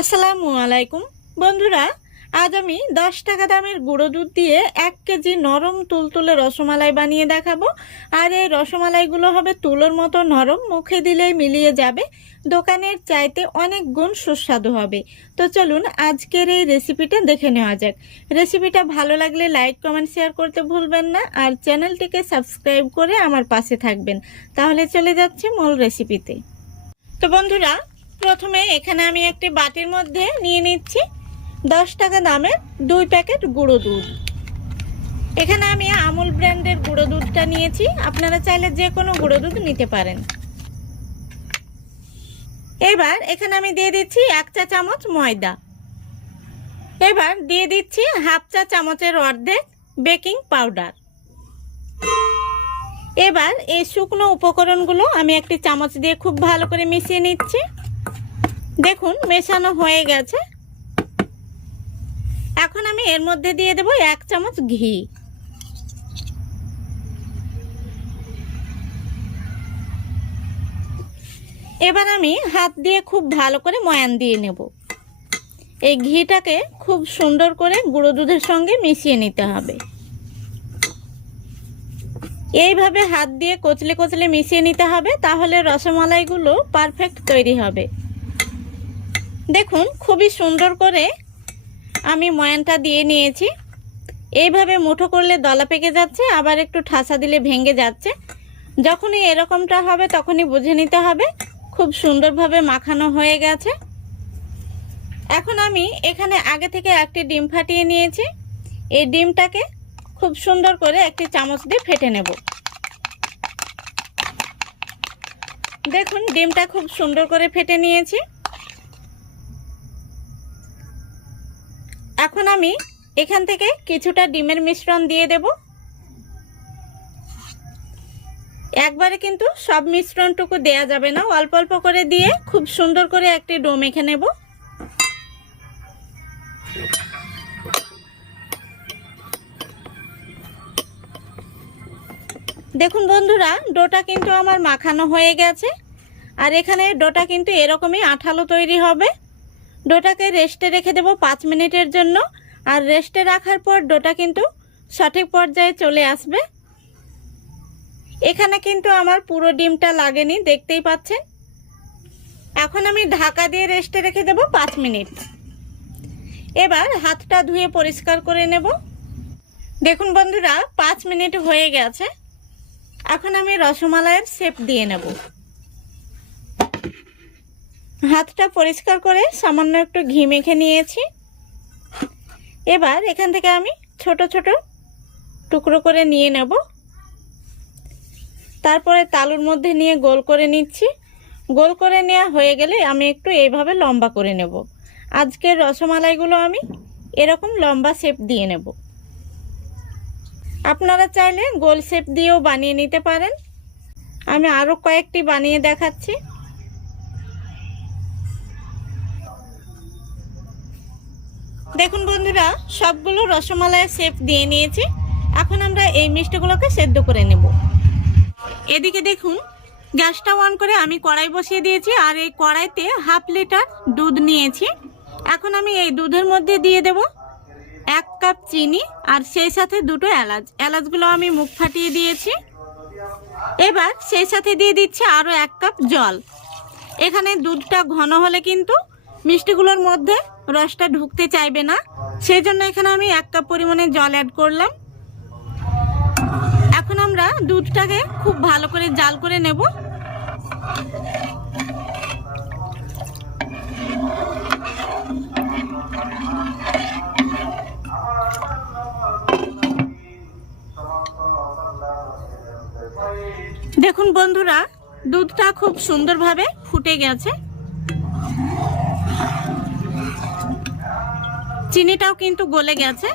আসসালামু আলাইকুম। বন্ধুরা, আজ আমি দশ টাকা দামের গুঁড়ো দুধ দিয়ে এক কেজি নরম তুলতুলে রসমালাই বানিয়ে দেখাবো। আর এই রসমালাইগুলো হবে তুলোর মতো নরম, মুখে দিলেই মিলিয়ে যাবে। দোকানের চাইতে অনেক গুণ সুস্বাদু হবে। তো চলুন আজকের এই রেসিপিটা দেখে নেওয়া যাক। রেসিপিটা ভালো লাগলে লাইক, কমেন্ট, শেয়ার করতে ভুলবেন না। আর চ্যানেলটিকে সাবস্ক্রাইব করে আমার পাশে থাকবেন। তাহলে চলে যাচ্ছে মূল রেসিপিতে। তো বন্ধুরা প্রথমে এখানে আমি একটি বাটির মধ্যে নিয়ে নিচ্ছি দশ টাকা দামের দুই প্যাকেট গুঁড়ো দুধ। এখানে আমি আমুল ব্র্যান্ডের গুঁড়ো দুধটা নিয়েছি। আপনারা চাইলে যে কোনো গুঁড়ো দুধ নিতে পারেন। এবার এখানে আমি দিয়ে দিচ্ছি এক চা চামচ ময়দা। এবার দিয়ে দিচ্ছি হাফ চা চামচের অর্ধেক বেকিং পাউডার। এবার এই শুকনো উপকরণগুলো আমি একটি চামচ দিয়ে খুব ভালো করে মিশিয়ে নিচ্ছি। দেখুন, মেশানো হয়ে গেছে। এখন আমি এর মধ্যে দিয়ে দেব এক চামচ ঘি। এবার আমি হাত দিয়ে খুব ভালো করে ময়ান দিয়ে নেব। এই ঘিটাকে খুব সুন্দর করে গুঁড়ো দুধের সঙ্গে মিশিয়ে নিতে হবে। এইভাবে হাত দিয়ে কচলে কচলে মিশিয়ে নিতে হবে, তাহলে রসমালাইগুলো পারফেক্ট তৈরি হবে। দেখুন, খুবই সুন্দর করে আমি ময়ানটা দিয়ে নিয়েছি। এইভাবে মুঠো করলে দলা পেকে যাচ্ছে, আবার একটু ঠাসা দিলে ভেঙে যাচ্ছে। যখনই এরকমটা হবে, তখনই বুঝে নিতে হবে। খুব সুন্দরভাবে মাখানো হয়ে গেছে। এখন আমি এখানে আগে থেকে একটি ডিম ফাটিয়ে নিয়েছি। এই ডিমটাকে খুব সুন্দর করে একটি চামচ দিয়ে ফেটে নেব। দেখুন, ডিমটা খুব সুন্দর করে ফেটে নিয়েছি। এখন আমি এখান থেকে কিছুটা ডিমের মিশ্রণ দিয়ে দেব। একবারে কিন্তু সব মিশ্রণটুকু দেয়া যাবে না। অল্প অল্প করে দিয়ে খুব সুন্দর করে একটি ডো মেখে নেব। দেখুন বন্ধুরা, ডোটা কিন্তু আমার মাখানো হয়ে গেছে। আর এখানে ডোটা কিন্তু এরকমই আঠালো তৈরি হবে। ডোটাকে রেস্টে রেখে দেব পাঁচ মিনিটের জন্য। আর রেস্টে রাখার পর ডোটা কিন্তু সঠিক পর্যায়ে চলে আসবে। এখানে কিন্তু আমার পুরো ডিমটা লাগেনি, দেখতেই পাচ্ছেন। এখন আমি ঢাকা দিয়ে রেস্টে রেখে দেব পাঁচ মিনিট। এবার হাতটা ধুয়ে পরিষ্কার করে নেব। দেখুন বন্ধুরা, পাঁচ মিনিট হয়ে গেছে। এখন আমি রসমালাইয়ের শেপ দিয়ে নেব। হাতটা পরিষ্কার করে সামান্য একটু ঘি মেখে নিয়েছি। এবার এখান থেকে আমি ছোট ছোট টুকরো করে নিয়ে নেব। তারপরে তালুর মধ্যে নিয়ে গোল করে নিচ্ছি। গোল করে নেওয়া হয়ে গেলে আমি একটু এইভাবে লম্বা করে নেব। আজকের রসমালাইগুলো আমি এরকম লম্বা শেপ দিয়ে নেব। আপনারা চাইলে গোল শেপ দিয়েও বানিয়ে নিতে পারেন। আমি আরও কয়েকটি বানিয়ে দেখাচ্ছি। দেখুন বন্ধুরা, সবগুলো রসমালাইয়ের শেপ দিয়ে নিয়েছি। এখন আমরা এই মিষ্টিগুলোকে সেদ্ধ করে নেব। এদিকে দেখুন, গ্যাসটা অন করে আমি কড়াই বসিয়ে দিয়েছি আর এই কড়াইতে হাফ লিটার দুধ নিয়েছি। এখন আমি এই দুধের মধ্যে দিয়ে দেব এক কাপ চিনি আর সেই সাথে দুটো এলাচ। এলাচগুলো আমি মুখ ফাটিয়ে দিয়েছি। এবার সেই সাথে দিয়ে দিচ্ছি আরও এক কাপ জল। এখানে দুধটা ঘন হলে কিন্তু মিষ্টিগুলোর মধ্যে রসটা ঢুকতে চাইবে না। সেই জন্য এখানে আমি এক কাপ পরিমাণে জল অ্যাড করলাম। এখন আমরা দুধটাকে খুব ভালো করে জাল করে নেব। দেখুন বন্ধুরা, দুধটা খুব সুন্দরভাবে ফুটে গেছে। চিনিটাও কিন্তু গলে গেছে।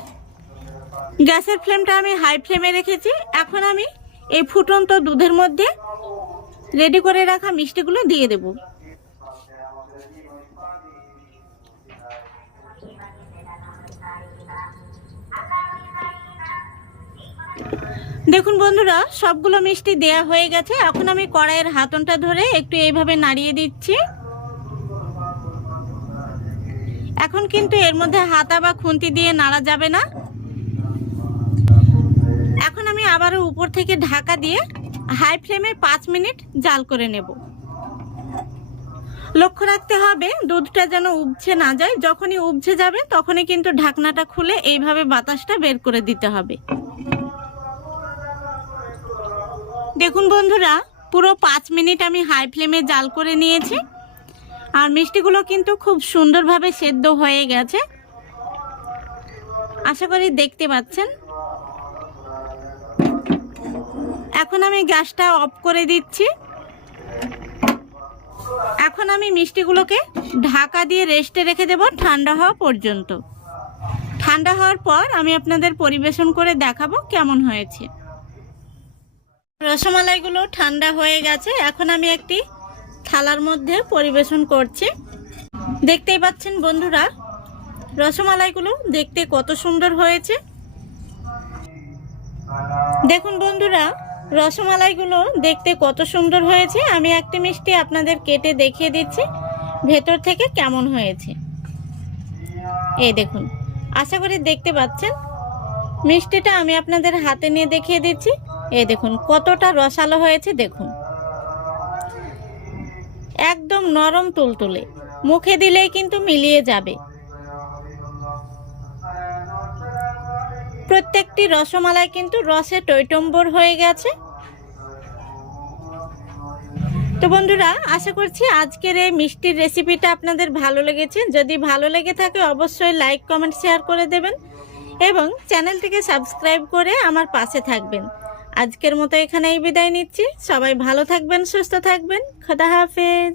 গ্যাসের ফ্লেমটা আমি হাই ফ্লেমে রেখেছি। এখন আমি এই ফুটন্ত দুধের মধ্যে রেডি করে রাখা মিষ্টিগুলো দিয়ে দেব। দেখুন বন্ধুরা, সবগুলো মিষ্টি দেয়া হয়ে গেছে। এখন আমি কড়াইয়ের হাতনটা ধরে একটু এইভাবে নাড়িয়ে দিচ্ছি। এখন কিন্তু এর মধ্যে হাতা বা খুন্তি দিয়ে নাড়া যাবে না। এখন আমি আবারও উপর থেকে ঢাকা দিয়ে হাই ফ্লেমে পাঁচ মিনিট জাল করে নেব। লক্ষ্য রাখতে হবে, দুধটা যেন উবছে না যায়। যখনই উবছে যাবে, তখনই কিন্তু ঢাকনাটা খুলে এইভাবে বাতাসটা বের করে দিতে হবে। দেখুন বন্ধুরা, পুরো পাঁচ মিনিট আমি হাই ফ্লেমে জাল করে নিয়েছি। আর মিষ্টিগুলো কিন্তু খুব সুন্দরভাবে সেদ্ধ হয়ে গেছে। আশা করি দেখতে পাচ্ছেন। এখন আমি গ্যাসটা অফ করে দিচ্ছি। এখন আমি মিষ্টিগুলোকে ঢাকা দিয়ে রেস্টে রেখে দেব ঠান্ডা হওয়া পর্যন্ত। ঠান্ডা হওয়ার পর আমি আপনাদের পরিবেশন করে দেখাবো কেমন হয়েছে। রসমালাইগুলো ঠান্ডা হয়ে গেছে। এখন আমি একটি থালার মধ্যে পরিবেশন করছি। দেখতেই পাচ্ছেন বন্ধুরা, রসমালাইগুলো দেখতে কত সুন্দর হয়েছে। দেখুন বন্ধুরা, রসমালাইগুলো দেখতে কত সুন্দর হয়েছে। আমি একটি মিষ্টি আপনাদের কেটে দেখিয়ে দিচ্ছি, ভেতর থেকে কেমন হয়েছে। এই দেখুন, আশা করি দেখতে পাচ্ছেন। মিষ্টিটা আমি আপনাদের হাতে নিয়ে দেখিয়ে দিচ্ছি। এই দেখুন, কতটা রসালো হয়েছে, দেখুন। একদম নরম তুলতুলে। মুখে দিলেই কিন্তু মিলিয়ে যাবে। প্রত্যেকটি রসমালাই কিন্তু রসে টৈটম্বর হয়ে গেছে। তো বন্ধুরা, আশা করছি আজকের এই মিষ্টির রেসিপিটা আপনাদের ভালো লেগেছে। যদি ভালো লেগে থাকে, অবশ্যই লাইক, কমেন্ট, শেয়ার করে দেবেন এবং চ্যানেলটিকে সাবস্ক্রাইব করে আমার পাশে থাকবেন। আজকের মতো এখানেই বিদায় নিচ্ছি। সবাই ভালো থাকবেন, সুস্থ থাকবেন। খোদা হাফেজ।